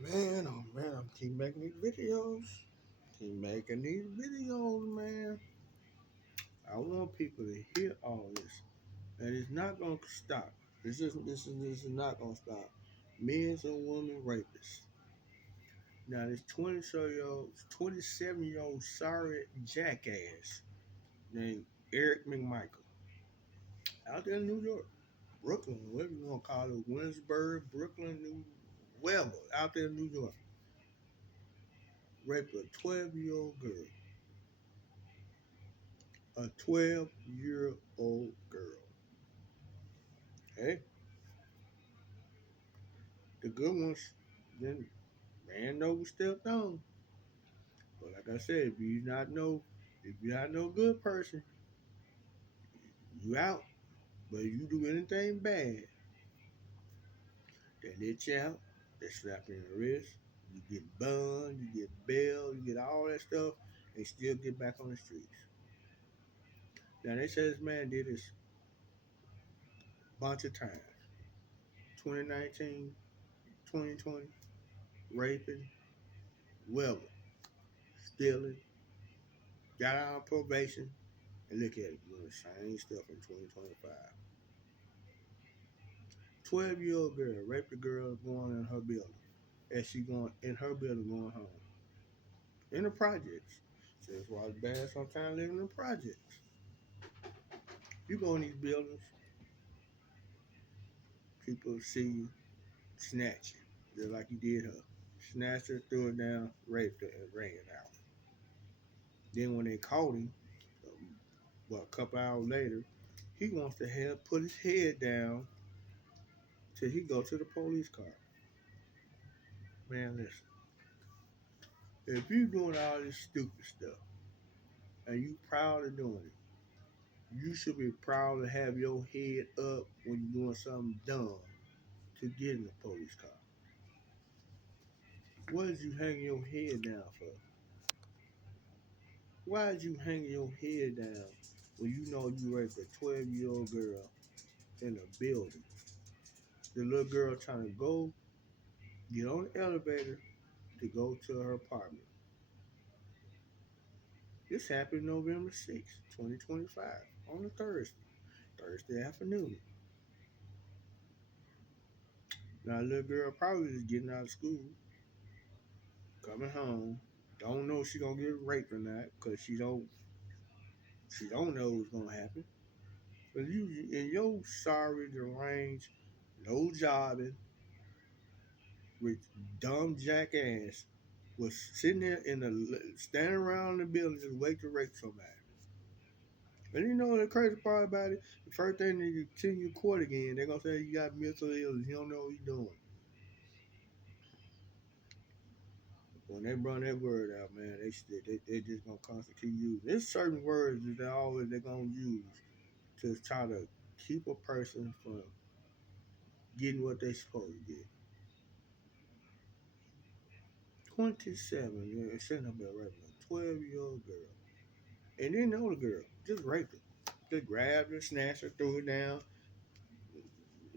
Man, oh man, I'm keep making these videos. Keep making these videos, man. I want people to hear all this. And it's not gonna stop. This is not gonna stop. Men and women rapists. Now this 27-year-old sorry jackass named Eric McMichael out there in New York, Brooklyn, whatever you want to call it, Winsburg, Brooklyn, wherever, out there in New York, raped a 12-year-old girl. A 12-year-old girl. Hey, the good ones then ran over, stepped on. But like I said, if you're not no good person, you out. But if you do anything bad, they let you out. They slap you in the wrist. You get bunned, you get bailed, you get all that stuff, and still get back on the streets. Now they say this man did this a bunch of times. 2019, 2020, raping, whatever, stealing, got out on probation, and look at it, doing the same stuff in 2025. 12-year-old girl raped a girl going in her building. As she going in her building going home. In the projects. So that's why it's bad sometimes living in projects. You go in these buildings, people see you, snatch you. Just like you did her. Snatched her, threw her down, raped her, and ran out. Then when they caught him, well, a couple hours later, he wants to have put his head down till he go to the police car. Man, listen. If you doing all this stupid stuff and you proud of doing it, you should be proud to have your head up when you're doing something dumb to get in the police car. What is you hanging your head down for? Why is you hanging your head down when you know you raped a 12-year-old girl in a building? The little girl trying to go get on the elevator to go to her apartment. This happened November 6th, 2025, on a Thursday afternoon. Now, the little girl probably just getting out of school, coming home. Don't know if she gonna get raped or not, cause she don't know what's gonna happen. But you in your sorry deranged, no jobbing, with dumb jackass was sitting there standing around the building just waiting to rape somebody. And you know the crazy part about it? The first thing they continue court again, they're gonna say you got mental illness, you don't know what you're doing. When they run that word out, man, they just gonna constantly use. There's certain words that they're gonna use to try to keep a person from getting what they supposed to get. 27, yeah, sitting up there raping a 12-year-old girl. And didn't know the girl, just raped her. Just grabbed her, snatched her, threw her down,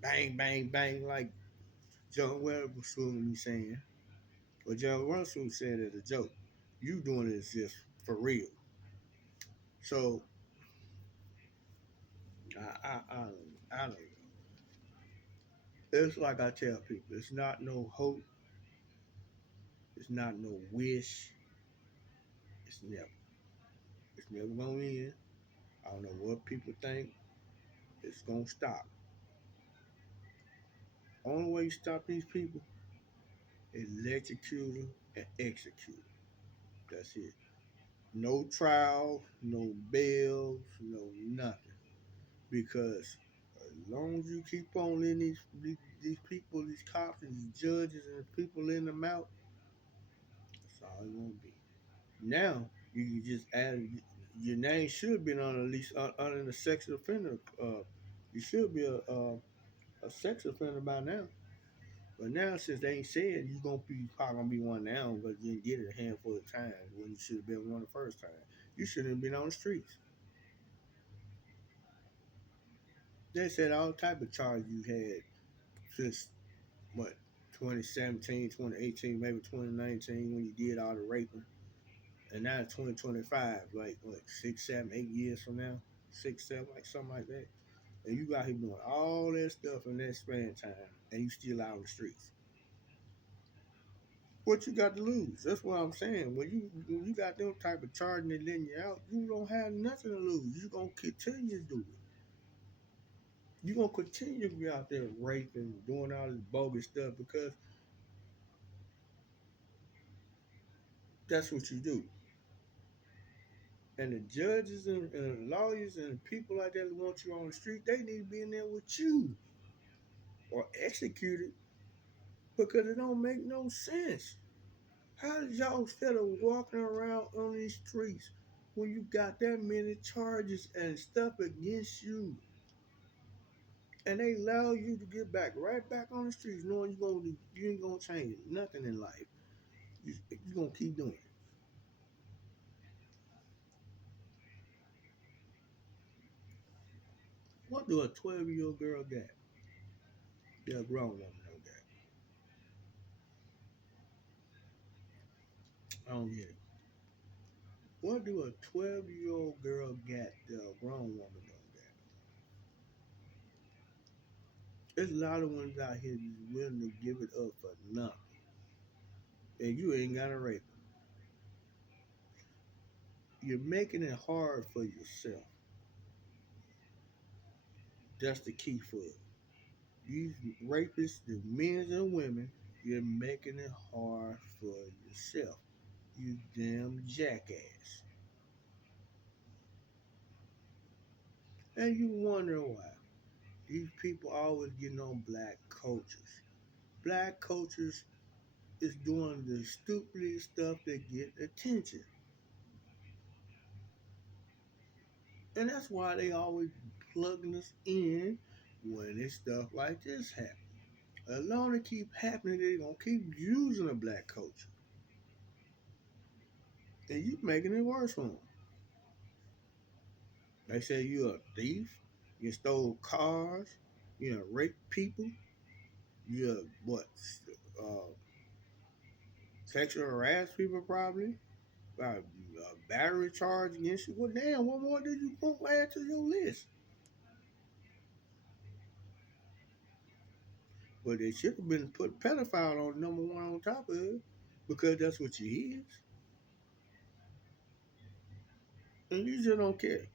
bang, bang, bang, like John Witherspoon be saying. But John Witherspoon said it as a joke. You doing it just for real. So I don't know. It's like I tell people, it's not no hope, it's not no wish, it's never. It's never gonna end. I don't know what people think. It's gonna stop. Only way you stop these people is electrocute them and execute them. That's it. No trial, no bails, no nothing. Because as long as you keep on letting these people, these cops, and these judges, and the people letting them out, that's all it's gonna be. Now you can just add your name should be on at least under the sex offender. You should be a sex offender by now. But now since they ain't said you gonna be probably gonna be one now, but you didn't get it a handful of times when you should have been one the first time. You shouldn't have been on the streets. They said all type of charges you had since what 2017, 2018, maybe 2019 when you did all the raping. And now it's 2025, like what, 6, 7, 8 years from now? 6, 7, like something like that. And you got here doing all that stuff in that span of time and you still out on the streets. What you got to lose? That's what I'm saying. When you got them type of charging and letting you out, you don't have nothing to lose. You gonna continue to do it. You gonna continue to be out there raping, doing all this bogus stuff because that's what you do. And the judges and lawyers and people like that that want you on the street, they need to be in there with you or executed because it don't make no sense. How did y'all instead of walking around on these streets when you got that many charges and stuff against you and they allow you to get back right back on the streets knowing you ain't gonna change nothing in life. You gonna keep doing it. What do a 12-year-old girl get? Yeah, a grown woman don't get. I don't get it. What do a 12-year-old girl get that a grown woman don't get? There's a lot of ones out here that's willing to give it up for nothing. And you ain't got to rape them. You're making it hard for yourself. That's the key for it. These rapists, the men and women, you're making it hard for yourself. You damn jackass. And you wonder why. These people always getting on black coaches. Black coaches is doing the stupidest stuff that get attention. And that's why they always plugging us in when it's stuff like this happen. As long as it keep happening, they're gonna keep using a black coach. And you making it worse for them. They say you're a thief, you stole cars, you rape people, you what? Uh, Sexual harass people probably. Battery charge against you. Well, damn, what more did you want to add to your list? But they should have been put pedophile on number one on top of it because that's what you is. And you just don't care.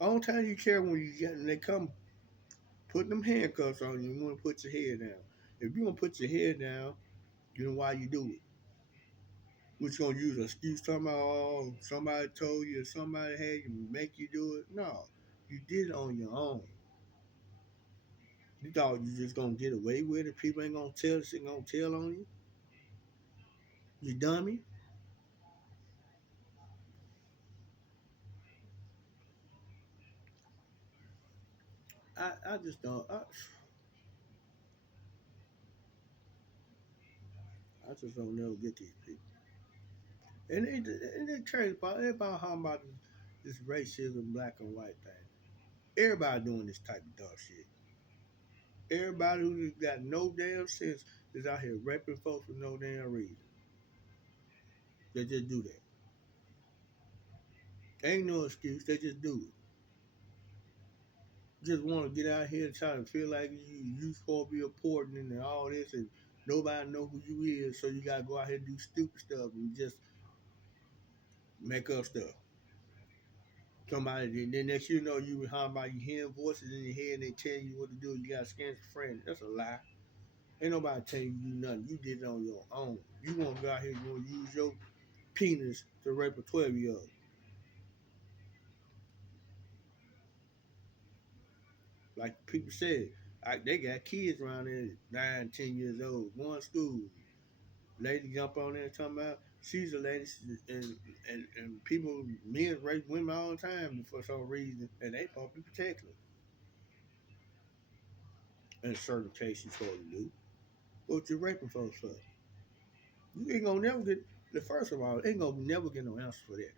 Only time you care when you get and they come put them handcuffs on you, you want to put your head down. If you gonna put your head down, you know why you do it. Which gonna use an excuse talking about oh somebody told you or somebody had you make you do it. No. You did it on your own. You thought you just gonna get away with it. People ain't gonna tell shit gonna tell on you. You dummy. I just don't I just don't never get these people. And they crazy about how about this racism, black and white thing. Everybody doing this type of dumb shit. Everybody who got no damn sense is out here raping folks for no damn reason. They just do that. Ain't no excuse. They just do it. Just want to get out here and try to feel like you supposed to be important and all this, and nobody know who you is, so you gotta go out here and do stupid stuff and just make up stuff. Somebody, then next you know you behind by you hearing voices in your head and they tell you what to do. You got scans for friends. That's a lie. Ain't nobody tell you to do nothing. You did it on your own. You want to go out here, you want to use your penis to rape a 12-year-old. Like people said, they got kids around there 9, 10 years old, going to school. Lady jump on there talking about she's a lady and people men rape women all the time for some reason and they supposed to be protecting them. In certain cases supposed to do. What you raping folks for? You ain't gonna never get the first of all, ain't gonna never get no answer for that.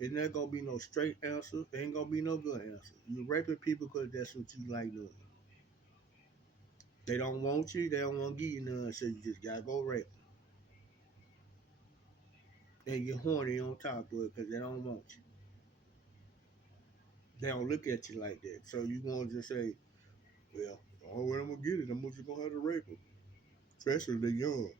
It's not gonna be no straight answer. There ain't gonna be no good answer. You raping people because that's what you like doing. They don't want you. They don't want to give you none. So you just gotta go rape 'em. And you're horny on top of it because they don't want you. They don't look at you like that. So you want to just say, well, the only way I'm gonna get it, I'm just gonna have to rape them, especially if they're young.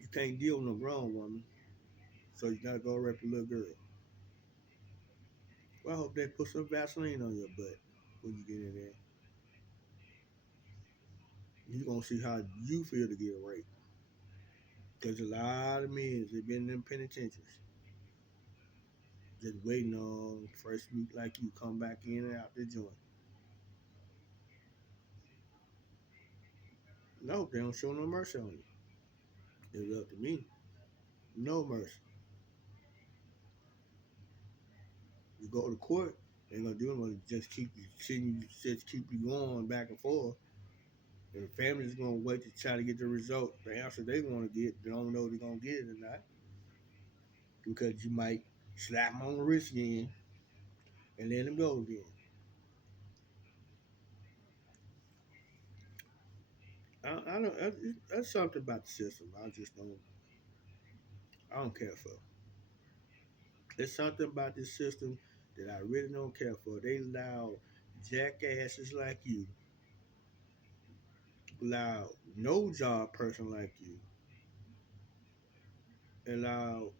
You can't deal with no grown woman, so you gotta go rape a little girl. Well, I hope they put some Vaseline on your butt when you get in there. You're gonna see how you feel to get raped. Because a lot of men have been in them penitentiaries just waiting on first meet like you come back in and out the joint. No, they don't show no mercy on you. It's up to me. No mercy. You go to court, they ain't gonna do nothing. Just keep you sitting, just keep you going back and forth. And the family's gonna wait to try to get the result, the answer they want to get. They don't know if they're gonna get it or not because you might slap them on the wrist again and let them go again. I don't. That's something about the system. I just don't. I don't care for. There's something about this system that I really don't care for. They allow jackasses like you, allow no job person like you, allow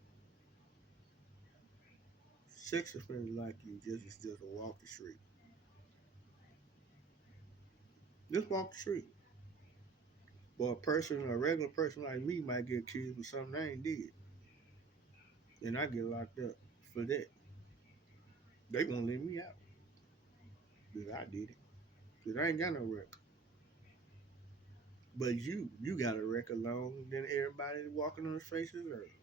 sex offenders like you just to walk the street. Just walk the street. But a regular person like me might get accused of something I ain't did. And I get locked up for that. They won't let me out. Because I did it. Because I ain't got no record. But you got a record longer than everybody walking on the face of the earth.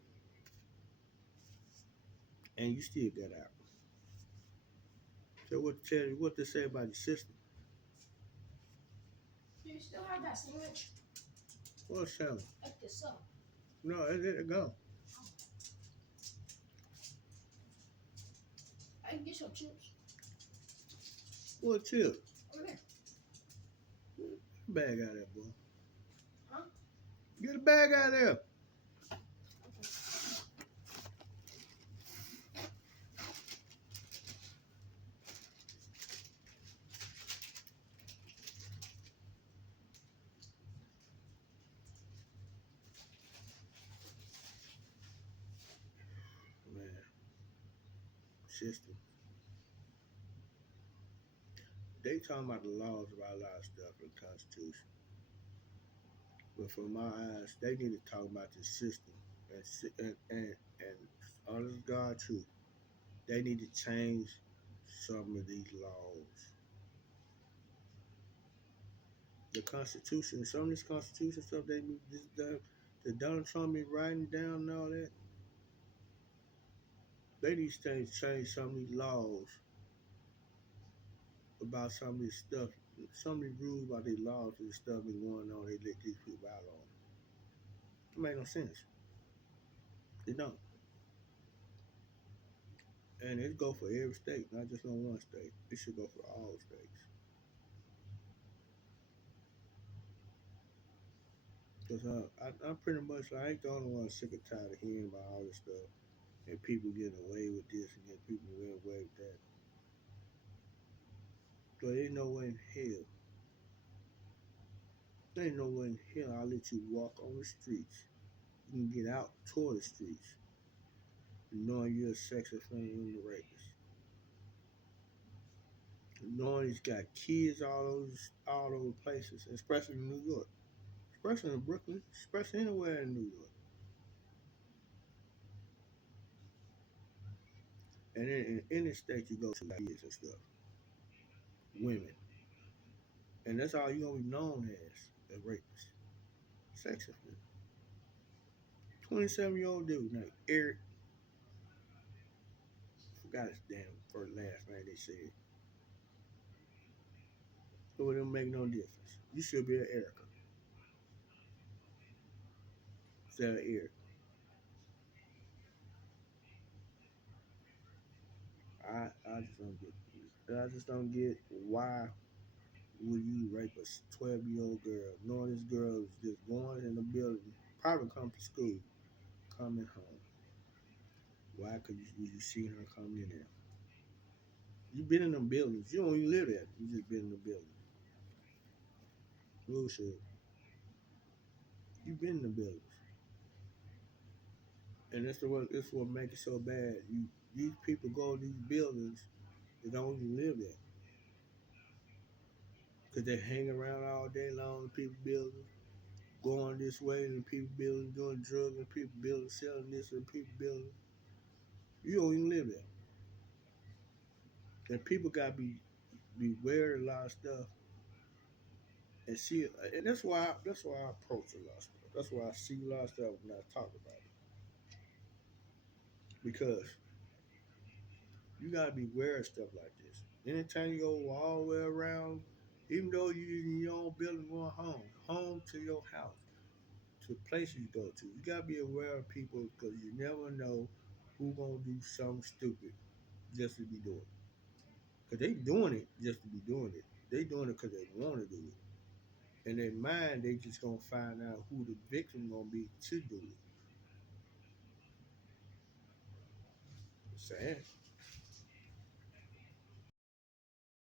And you still got out. So what to tell you what to say about the system? Do you still have that sandwich? What's happening? Like this up. No, let it go. I can get some chips. What tip? Over there. Bag out of there, boy. Huh? Get a bag out of there. Man, system. They talking about the laws about a lot of stuff in the Constitution. But from my eyes, they need to talk about the system. And honest God truth, they need to change some of these laws. The Constitution, some of this Constitution stuff they be just done, that Donald Trump be writing down and all that, they need to change some of these laws about some of this stuff. Some of these rules about these laws and stuff be going on, they let these people out on. It make no sense. It don't. And it go for every state, not just on one state. It should go for all states. Cause I'm pretty much, I ain't the only one sick and tired of hearing about all this stuff and people getting away with this and getting people getting away with that. So there ain't no way in hell. There ain't no way in hell I'll let you walk on the streets. You can get out toward the streets knowing you're a sex offender and a rapist. Knowing he's got kids all those places, especially in New York. Especially in Brooklyn, especially anywhere in New York. And in any state you go to, kids and stuff. Women. And that's all you're gonna be known as a rapist. Sex offender. 27-year-old dude named Eric. Forgot his damn first last name they said. It wouldn't make no difference. You should be an Erica. Instead of Eric. I just don't get. I just don't get why would you rape a 12-year-old girl, knowing this girl is just going in the building, probably come to school, coming home. Why could you see her coming in there? You been in them buildings. You don't even live there. You just been in the building. Bullshit. You been in the buildings. And that's what make it so bad. These people go to these buildings, they don't even live there. Because they hang around all day long in people buildings, going this way in people buildings, doing drugs in people buildings, selling this in people buildings. You don't even live there. And people gotta be aware of a lot of stuff and see, and that's why I approach a lot of stuff. That's why I see a lot of stuff when I talk about it. Because you gotta be aware of stuff like this. Anytime you go all the way around, even though you in your own building going home to your house, to places you go to, you gotta be aware of people because you never know who gonna do something stupid just to be doing it. Because they doing it just to be doing it. They doing it because they want to do it. In their mind, they just gonna find out who the victim gonna be to do it. It's sad.